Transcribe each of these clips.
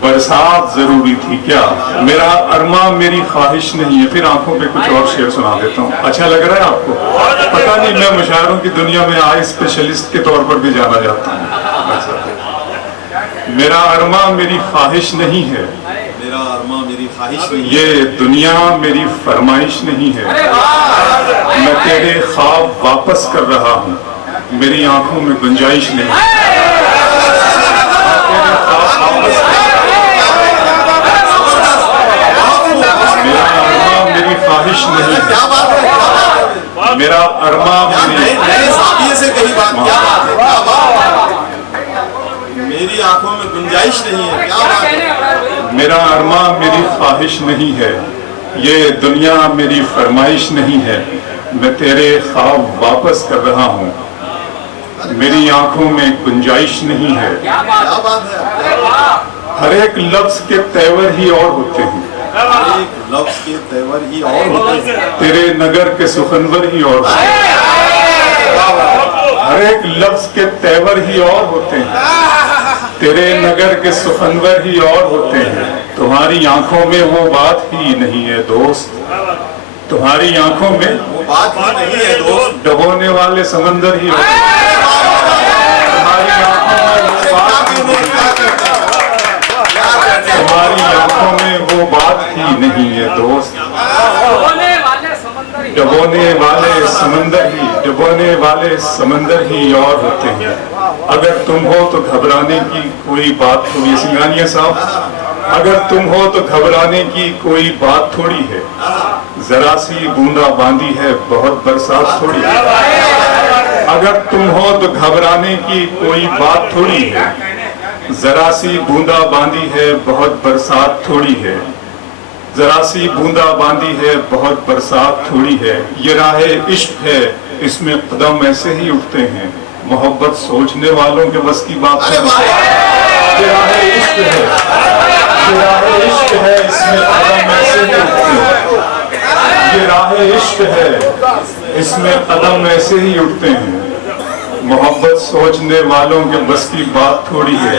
برسات ضروری تھی کیا، میرا ارماں میری خواہش نہیں ہے. پھر آنکھوں پہ کچھ اور شعر سنا دیتا ہوں. اچھا لگ رہا ہے آپ کو؟ پتہ نہیں، میں مشاعروں کی دنیا میں آئی اسپیشلسٹ کے طور پر بھی جانا جاتا ہوں. میرا ارماں میری خواہش نہیں ہے، میرا ارماں میری خواہش نہیں، یہ دنیا میری فرمائش نہیں ہے. میں تیرے خواب واپس کر رہا ہوں، میری آنکھوں میں گنجائش نہیں ہے. تیرے خواب واپس کر میرا ارماں میری خواہش نہیں ہے، کیا بات ہے، کیا بات ہے، میرا ارماں میری نئے زاویے سے کہی بات، کیا بات ہے، کیا بات ہے، میری آنکھوں میں گنجائش نہیں ہے، کیا بات ہے. میرا ارماں میری خواہش نہیں ہے، یہ دنیا میری فرمائش نہیں ہے. میں تیرے خواب واپس کر رہا ہوں، میری آنکھوں میں گنجائش نہیں ہے. کیا بات ہے. ہر ایک لفظ کے تیور ہی اور ہوتے ہیں، ایک لفظ کے تیور ہی اور ہوتے ہیں، تیرے نگر کے سخنور ہی اور ہوتے ہیں. ہر ایک لفظ کے تیور ہی اور ہوتے ہیں، تیرے نگر کے سخنور ہی اور ہوتے ہیں. تمہاری آنکھوں میں وہ بات ہی نہیں ہے دوست، تمہاری آنکھوں میں وہ بات ہی نہیں ہے دوست. ڈبونے والے سمندر ہی ہوتے ہیں. تمہاری آنکھوں میں وہ بات ہی نہیں ہے، تمہاری آنکھوں میں وہ بات ہی نہیں ہے دوست. ڈبونے والے سمندر ہی اور ہوتے ہیں. اگر تم ہو تو گھبرانے کی کوئی بات تھوڑی، سنگانیہ صاحب، اگر تم ہو تو گھبرانے کی کوئی بات تھوڑی ہے. ذرا سی بوندا باندی ہے، بہت برسات تھوڑی ہے. اگر تم ہو تو گھبرانے کی کوئی بات تھوڑی ہے. ذرا سی بوندا باندی ہے، بہت برسات تھوڑی ہے. ذرا سی بوندا باندی ہے، بہت برسات تھوڑی ہے. یہ راہ عشق ہے، اس میں قدم ایسے ہی اٹھتے ہیں. محبت سوچنے والوں کے بس کی بات نہیں. یہ راہ عشق ہے، یہ راہ عشق ہے، اس میں قدم ایسے ہی اٹھتے ہیں. یہ راہ عشق ہے، اس میں قدم ایسے ہی اٹھتے ہیں. محبت سوچنے والوں کے بس کی بات تھوڑی ہے.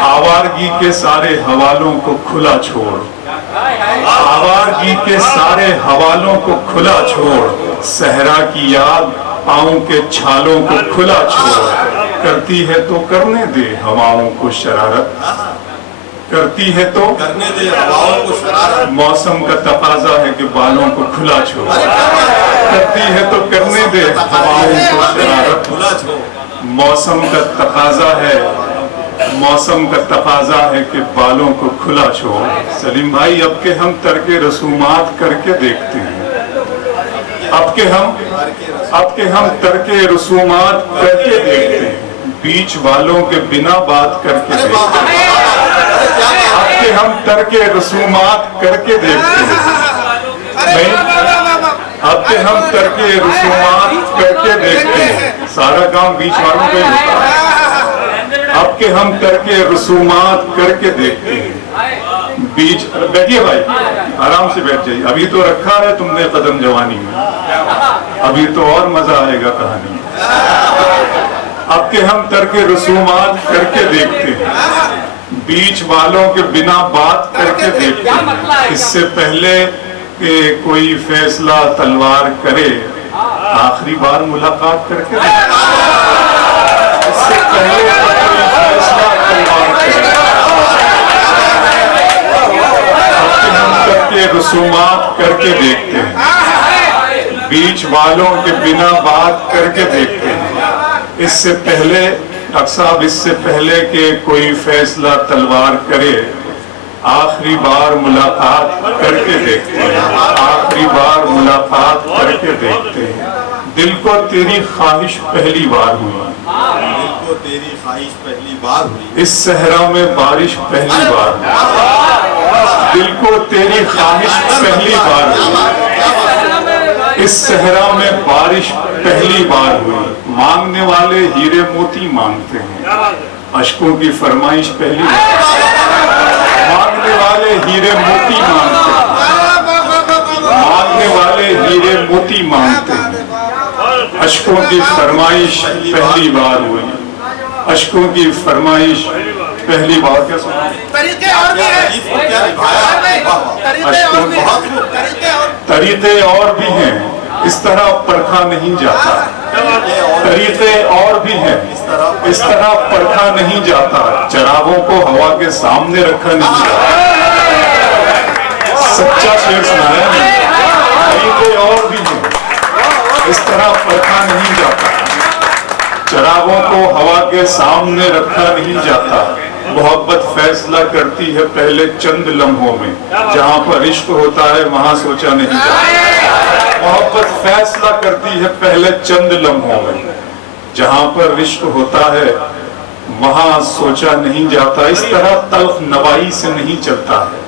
آوارگی کے سارے حوالوں کو کھلا چھوڑ، آوارگی کے سارے حوالوں کو کھلا چھوڑ. صحرا کی یاد پاؤں کے چھالوں کو کھلا چھوڑ. کرتی ہے تو کرنے دے ہواؤں کو شرارت، کرتی ہے تو کرنے دے ہواؤں کو شرارت. موسم کا تقاضا ہے کہ بالوں کو کھلا چھوڑ. کرتی ہے تو کرنے دے ہواؤں کو شرارت. کھلا چھوڑ. موسم کا تقاضا ہے، موسم کا تقاضا ہے کہ بالوں کو کھلا چھوڑ. سلیم بھائی، اب کے ہم ترک رسومات کر کے دیکھتے ہیں. اب کے ہم ترک رسومات کر کے دیکھتے ہیں. بیچ والوں کے بنا بات کر کے دیکھتے ہیں. اب کے ہم ترک رسومات کر کے دیکھتے ہیں. اب کے ہم ترک رسومات کر کے دیکھتے ہیں. سارا کام بیچ والوں کا ہی ہوتا ہے. اب کے ہم ترک رسومات کر کے دیکھتے ہیں. بیچ بیٹھیے بھائی، آرام سے بیٹھ جائیے. ابھی تو رکھا ہے تم نے قدم جوانی میں، ابھی تو اور مزہ آئے گا کہانی. اب کے ہم ترک رسومات کر کے دیکھتے ہیں. بیچ والوں کے بنا بات کر کے دیکھتے ہیں. اس سے پہلے کہ کوئی فیصلہ تلوار کرے، آخری بار ملاقات کر کے دیکھتے ہیں. اس سے پہلے کہ کوئی فیصلہ تلوار کرے، رسومات کر کے دیکھتے ہیں. بیچ والوں کے بنا بات کر کے دیکھتے ہیں. اس سے پہلے ڈاکٹر صاحب، اس سے پہلے کہ کوئی فیصلہ تلوار کرے، آخری بار ملاقات کر کے دیکھتے ہیں. آخری بار ملاقات کر کے دیکھتے ہیں. دل کو تیری خواہش پہلی بار ہوئی، دل کو تیری خواہش پہلی بار ہوئی. اس صحرا میں بارش پہلی بار ہوئی. دل کو تیری خواہش پہلی بار ہوئی. اس صحرا میں بارش پہلی بار ہوئی. مانگنے والے ہیرے موتی مانگتے ہیں، اشکوں کی فرمائش پہلی بار. مانگنے والے ہیرے موتی مانگتے ہیں، مانگنے والے ہیرے موتی مانگتے ہیں. اشکوں کی فرمائش پہلی بار ہوئی. اشکوں کی فرمائش پہلی بات کیا سنا؟ طریقے اور بھی ہیں، تکلیف کو کیا نبھایا، طریقے اور بھی بہت ہیں، طریقے اور طریقے اور بھی ہیں، اس طرح پرکھا نہیں جاتا، طریقے اور بھی ہیں، اس طرح پرکھا نہیں جاتا، چراغوں کو ہوا کے سامنے رکھا نہیں جاتا۔ سچا شعر سنایا نہیں، طریقے اور بھی ہیں، اس طرح پرکھا نہیں جاتا، چراغوں کو ہوا کے سامنے رکھا نہیں جاتا۔ محبت فیصلہ کرتی ہے پہلے چند لمحوں میں، جہاں پر عشق ہوتا ہے وہاں سوچا نہیں جاتا۔ محبت فیصلہ کرتی ہے پہلے چند لمحوں میں، جہاں پر عشق ہوتا ہے وہاں سوچا نہیں جاتا۔ اس طرح تلخ نوائی سے نہیں چلتا ہے،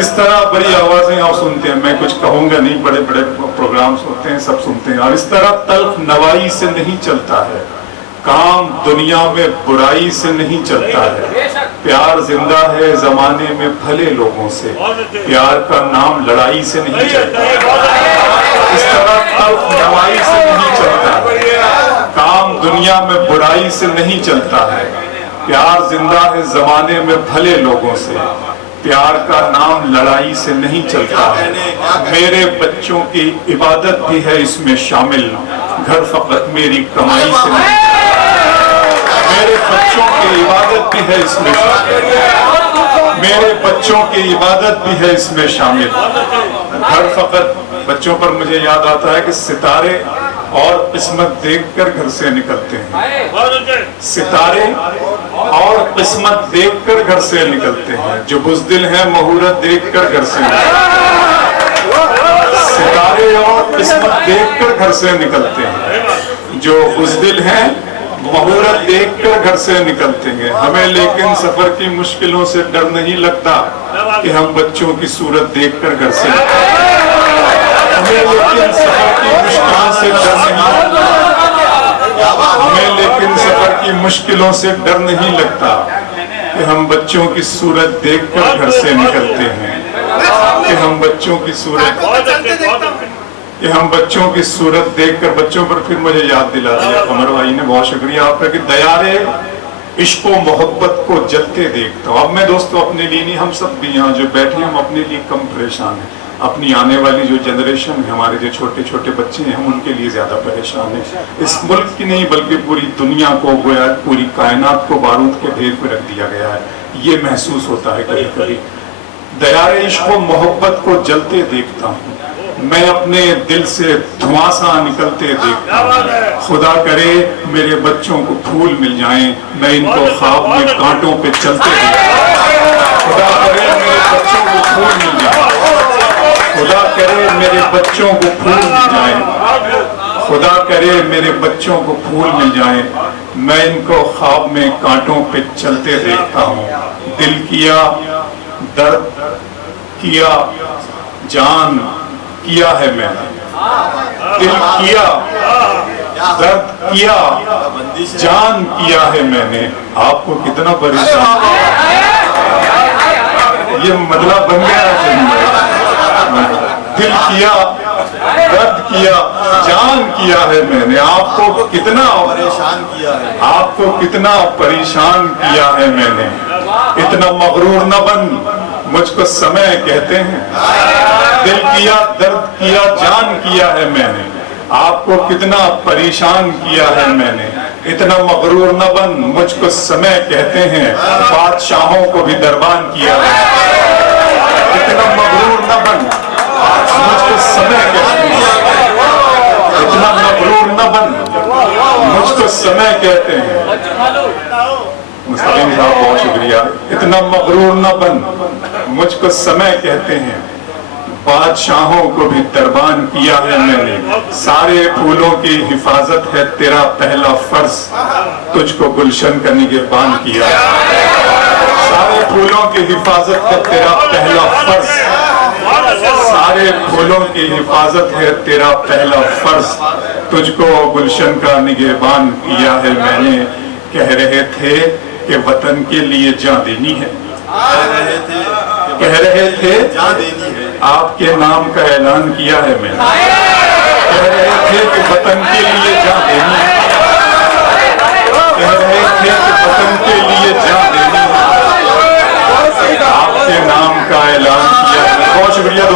اس طرح بڑی آوازیں آپ سنتے ہیں، میں کچھ کہوں گا نہیں، بڑے بڑے پروگرامز ہوتے ہیں سب سنتے ہیں، اور اس طرح تلخ نوائی سے نہیں چلتا ہے، کام دنیا میں برائی سے نہیں چلتا ہے، پیار زندہ ہے زمانے میں بھلے لوگوں سے، پیار کا نام لڑائی سے نہیں چلتا ہے، اس طرح تلخ نوائی سے نہیں چلتا ہے، کام دنیا میں برائی سے نہیں چلتا ہے، پیار زندہ ہے زمانے میں بھلے لوگوں سے، پیار کا نام لڑائی سے نہیں چلتا ہے۔ میرے بچوں کی عبادت بھی ہے اس میں شامل، گھر فقط میری کمائی سے نہیں، میرے بچوں کی عبادت بھی ہے اس میں شامل، میرے بچوں کی عبادت بھی ہے اس میں شامل، گھر فقط بچوں پر مجھے یاد آتا ہے کہ ستارے اور قسمت دیکھ کر گھر سے نکلتے ہیں، ستارے اور قسمت دیکھ کر گھر سے نکلتے ہیں، جو بزدل ہیں مہورت دیکھ کر گھر سے نکلتے ہیں، ستارے اور قسمت دیکھ کر گھر سے نکلتے ہیں، جو بزدل ہیں مہورت دیکھ کر گھر سے نکلتے ہیں۔ ہمیں لیکن سفر کی مشکلوں سے ڈر نہیں لگتا کہ ہم بچوں کی صورت دیکھ کر گھر سے نکلتے ہیں، ہمیں لیکن سفر کی مشکلوں سے ڈر نہیں لگتا، ہمیں لیکن سفر کی مشکلوں سے ڈر نہیں لگتا کہ ہم بچوں کی صورت دیکھ کر گھر سے نکلتے ہیں، کہ ہم بچوں کی صورت کہ ہم بچوں کی صورت دیکھ کر بچوں پر پھر مجھے یاد دلا دیا قمر بھائی نے، بہت شکریہ آپ کا، کہ دیارے عشق و محبت کو جلتے دیکھتا ہوں۔ اب میں دوستو اپنے لیے نہیں، ہم سب بھی یہاں جو بیٹھے ہیں ہم اپنے لیے کم پریشان ہیں، اپنی آنے والی جو جنریشن ہے، ہمارے جو چھوٹے چھوٹے بچے ہیں، ہم ان کے لیے زیادہ پریشان ہیں، اس ملک کی نہیں بلکہ پوری دنیا کو، گویا پوری کائنات کو بارود کے ڈھیر پہ رکھ دیا گیا ہے، یہ محسوس ہوتا ہے کبھی کبھی۔ دیارے عشق و محبت کو جلتے دیکھتا ہوں، میں اپنے دل سے دھواں سا نکلتے دیکھتا ہوں، خدا کرے میرے بچوں کو پھول مل جائیں، میں ان کو خواب میں کانٹوں پہ چلتے دیکھتا ہوں، خدا کرے میرے بچوں کو پھول مل جائیں، خدا کرے میرے بچوں کو پھول مل جائیں، خدا کرے میرے بچوں کو پھول مل جائیں، میں ان کو خواب میں کانٹوں پہ چلتے دیکھتا ہوں، دل کیا درد کیا جان کیا ہے میں نے، دل کیا درد کیا جان کیا ہے میں نے، آپ کو کتنا پریشان یہ مطلب بن گیا ہے، دل کیا درد کیا جان کیا ہے میں نے، آپ کو کتنا پریشان کیا ہے، آپ کو کتنا پریشان کیا ہے میں نے، اتنا مغرور نہ بن مجھ کو سمے کہتے ہیں، دل کیا درد کیا جان کیا ہے میں نے، آپ کو کتنا پریشان کیا ہے میں نے، اتنا مغرور نہ بن مجھ کو سمے کہتے ہیں، بادشاہوں کو بھی دربان کیا ہے، اتنا مغرور نہ بن مجھ کو سمے کہتے ہیں، اتنا مغرور نہ بن مجھ کو سمے کہتے ہیں، مستقیم صاحب بہت شکریہ، اتنا مغرور نہ بن مجھ کو سمے کہتے ہیں، بادشاہوں کو بھی دربان کیا ہے میں نے، سارے پھولوں کی حفاظت ہے تیرا پہلا فرض، تجھ کو گلشن کا نگہبان کیا ہے، سارے پھولوں کی حفاظت ہے تیرا پہلا فرض، سارے پھولوں کی حفاظت ہے تیرا پہلا فرض، تجھ کو گلشن کا نگہبان کیا ہے میں نے، کہہ رہے تھے کہ وطن کے لیے جان دینی ہے، کہہ رہے تھے آپ کے نام کا اعلان کیا ہے میں نے، کہہ رہے تھے کہ وطن کے لیے جان دینی ہے، کہہ رہے تھے کہ وطن کے لیے جان دینی ہے،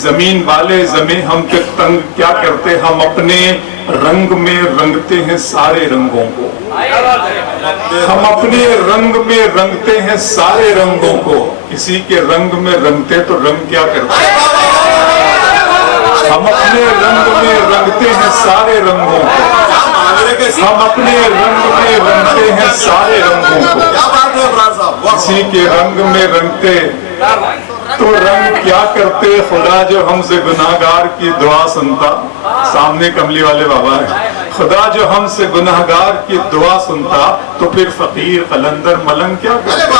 زمین والے زمین ہم پہ تنگ کیا کرتے، ہم اپنے رنگ میں رنگتے ہیں سارے رنگوں کو، ہم اپنے رنگ میں رنگتے ہیں سارے رنگوں کو، کسی کے رنگ میں رنگتے تو رنگ کیا کرتے، ہم اپنے رنگ میں رنگتے ہیں سارے رنگوں کو، ہم اپنے رنگ میں رنگتے ہیں سارے رنگوں کو، کیا بات ہے ابرار صاحب، کسی کے رنگ میں رنگتے تو رنگ کیا کرتے، خدا جو ہم سے گناہگار کی دعا سنتا، سامنے کملی والے بابا ہے، خدا جو ہم سے گناہگار کی دعا سنتا تو پھر فقیر قلندر ملنگ کیا کرتے،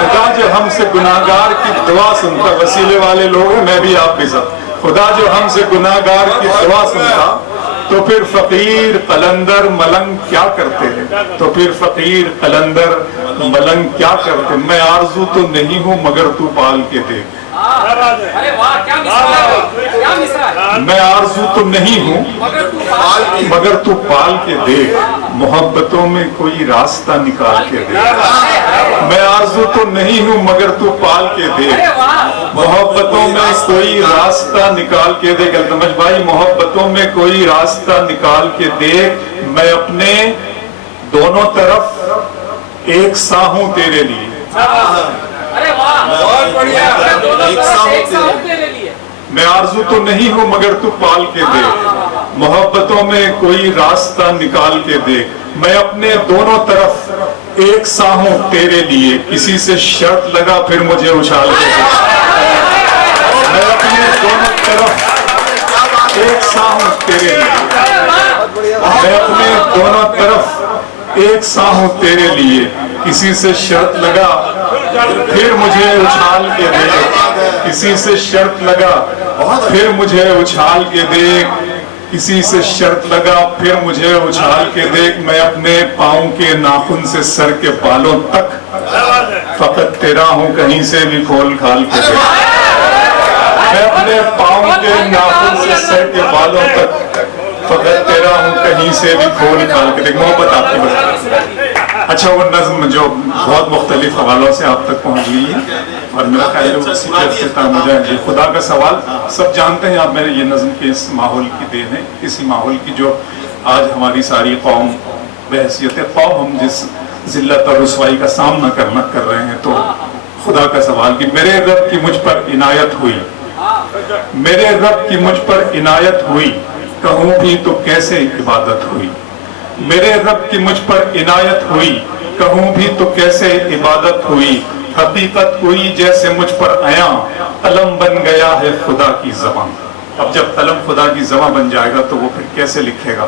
خدا جو ہم سے گناہگار کی دعا سنتا، وسیلے والے لوگ ہیں میں بھی آپ کے ساتھ، خدا جو ہم سے گناہگار کی دعا سنتا تو پھر فقیر قلندر ملنگ کیا کرتے ہیں، تو پھر فقیر قلندر ملنگ کیا کرتے، میں آرزو تو نہیں ہوں مگر تو پال کے دیکھ، ارے واہ کیا مصرع ہے، کیا مصرع ہے، میں آرزو تو نہیں ہوں مگر تو پال کے دیکھ، محبتوں میں کوئی راستہ نکال کے دیکھ، میں آرزو تو نہیں ہوں مگر تو پال کے دیکھ، محبتوں میں کوئی راستہ نکال کے دیکھ، التمش بھائی محبتوں میں کوئی راستہ نکال کے دیکھ، میں اپنے دونوں طرف ایک سا ہوں تیرے لیے، ارے واہ بہت بڑھیا، ایک ساتھ تیرے لیے، میں آرزو تو نہیں ہوں مگر تو پال کے دیکھ، محبتوں میں کوئی راستہ نکال کے دیکھ، میں اپنے دونوں طرف ایک سا ہوں تیرے لیے، کسی سے شرط لگا پھر مجھے اچھال کے دیکھ، میں اپنے دونوں طرف ایک سا ہوں تیرے لیے، میں اپنے دونوں طرف ایک سا ہوں تیرے لیے، کسی سے شرط لگا پھر مجھے اچھال کے دیکھ، کسی سے شرط لگا پھر مجھے اچھال کے دیکھ، کسی سے شرط لگا پھر مجھے اچھال کے دیکھ، میں اپنے پاؤں کے ناخن سے سر کے بالوں تک فقط تیرا ہوں، کہیں سے بھی کھول کھال کے دیکھ، میں اپنے پاؤں کے ناخن سے سر کے بالوں تک فقط تیرا ہوں، کہیں سے بھی کھول کھال کے دیکھ، محبت آپ کی بات۔ اچھا وہ نظم جو بہت مختلف حوالوں سے آپ تک پہنچ گئی ہے اور میرا خیال ہے اسی پہ اختتام ہو جائے گی، خدا کا سوال سب جانتے ہیں آپ، میرے یہ نظم کے اس ماحول کی دین ہے، اسی ماحول کی جو آج ہماری ساری قوم بحیثیت قوم ہم جس ذلت اور رسوائی کا سامنا کر رہے ہیں، تو خدا کا سوال کہ میرے رب کی مجھ پر عنایت ہوئی، میرے رب کی مجھ پر عنایت ہوئی، کہوں بھی تو کیسے عبادت ہوئی، میرے رب کی مجھ پر عنایت ہوئی، کہوں بھی تو کیسے عبادت ہوئی، حقیقت ہوئی جیسے مجھ پر عیاں، قلم بن گیا ہے خدا کی زبان، اب جب قلم خدا کی زبان بن جائے گا تو وہ پھر کیسے لکھے گا،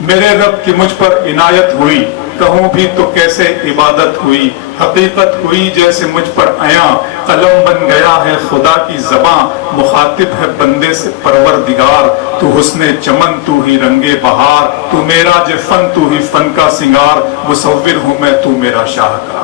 میرے رب کی مجھ پر عنایت ہوئی، کہوں بھی تو کیسے عبادت ہوئی، حقیقت ہوئی جیسے مجھ پر عیاں، قلم بن گیا ہے خدا کی زبان، مخاطب ہے بندے سے پروردگار، تو حسن چمن تو ہی رنگ بہار، تو میرا جو فن تو ہی فن کا سنگار، مصور ہوں میں تو میرا شاہکار،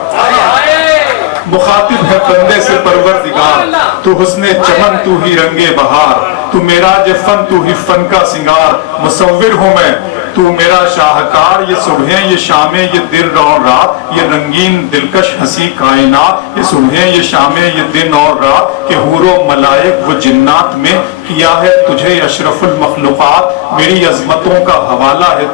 مخاطب ہے بندے سے پروردگار، تو حسن چمن تو ہی رنگ بہار، تو میرا جو فن تو ہی فن کا سنگار، مصور ہوں میں تو میرا شاہکار، یہ صبحیں یہ شامیں یہ دن اور رات، یہ رنگین دلکش ہنسی کائنات، یہ صبحیں یہ شامیں یہ دن اور رات، کہ حور و ملائک و جنات میں کیا ہے تجھے اشرف المخلوقات، میری عظمتوں کا حوالہ ہے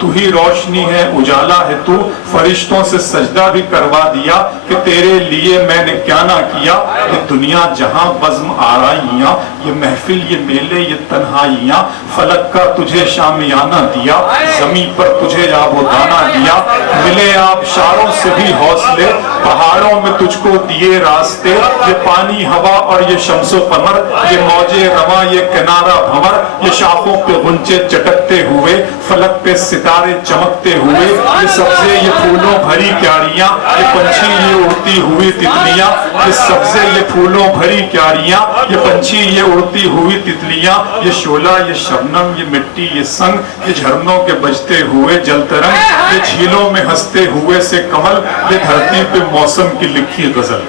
تو ہی روشنی ہے اجالا ہے تو، فرشتوں سے سجدہ بھی کروا دیا کہ تیرے لیے میں نے کیا نہ کیا، یہ دنیا جہاں بزم آرائیاں، یہ محفل یہ میلے یہ تنہائیاں، فلک کا تجھے شامیانہ دیا، زمین پر تجھے آب و دانہ دیا، ملے آبشاروں سے بھی حوصلے، پہاڑوں میں تجھ کو دیے راستے، یہ پانی ہوا اور یہ شمس و قمر، یہ موجے رواں یہ کنارہ بھنور، یہ شاخوں پہ غنچے چٹکتے ہوئے، فلک پہ ستارے چمکتے ہوئے، یہ سبزے یہ پھولوں بھری کیاریاں، یہ پنچھی یہ اڑتی ہوئی تتلیاں، یہ سبزے یہ پھولوں بھری کیاریاں، یہ پنچھی یہ اڑتی ہوئی تتلیاں، یہ شعلہ یہ شبنم یہ مٹی یہ سنگ، یہ جھرنوں کے بجتے ہوئے جل ترنگ، یہ جھیلوں میں ہنستے ہوئے سے کمل، یہ دھرتی پہ موسم کی لکھی غزل،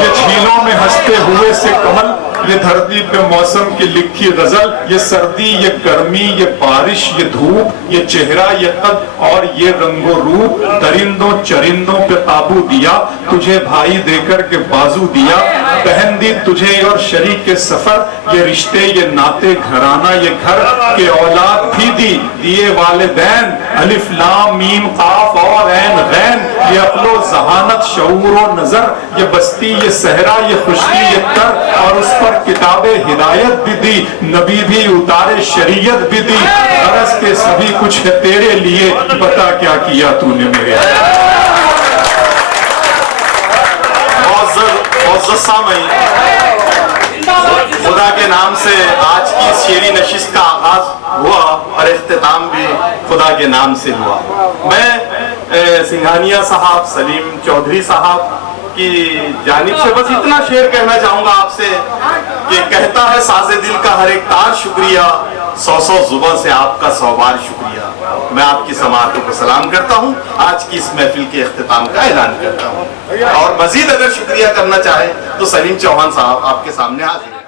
یہ جھیلوں میں ہنستے ہوئے سے کمل، یہ دھرتی پہ موسم کی لکھی غزل، یہ سردی، یہ گرمی، یہ بارش، یہ دھوپ، یہ چہرہ، یہ قد اور یہ رنگ و روپ، درندوں چرندوں پہ قابو دیا، تجھے بھائی دے کر کے بازو دیا، بہن دی تجھے اور شریک کے سفر، یہ رشتے، یہ ناطے، گھرانہ، یہ گھر کے اولاد بھی دی، دیے والدین، الف لام میم قاف اور عین غین، یہ عقل و ذہانت، شعور و نظر، یہ بستی، یہ صحرا، یہ خشکی، یہ تر، اور اس پر کتاب ہدایت بھی دی، نبی بھی اتارے، شریعت بھی دی، غرض کے سبھی کچھ ہے تیرے لیے، بتا کیا کیا تو نے میرے معزز سامعین، خدا کے نام سے آج کی شعری نشست کا آغاز ہوا اور اختتام بھی خدا کے نام سے ہوا۔ میں سنگھانیہ صاحب، سلیم چودھری صاحب کی جانب سے بس اتنا شعر کہنا چاہوں گا آپ سے کہ کہتا ہے ساز دل کا ہر ایک تار شکریہ، سو زباں سے آپ کا 100 بار شکریہ۔ میں آپ کی سماعتوں کو سلام کرتا ہوں، آج کی اس محفل کے اختتام کا اعلان کرتا ہوں، اور مزید اگر شکریہ کرنا چاہے تو سلیم چوہان صاحب آپ کے سامنے حاضر ہیں۔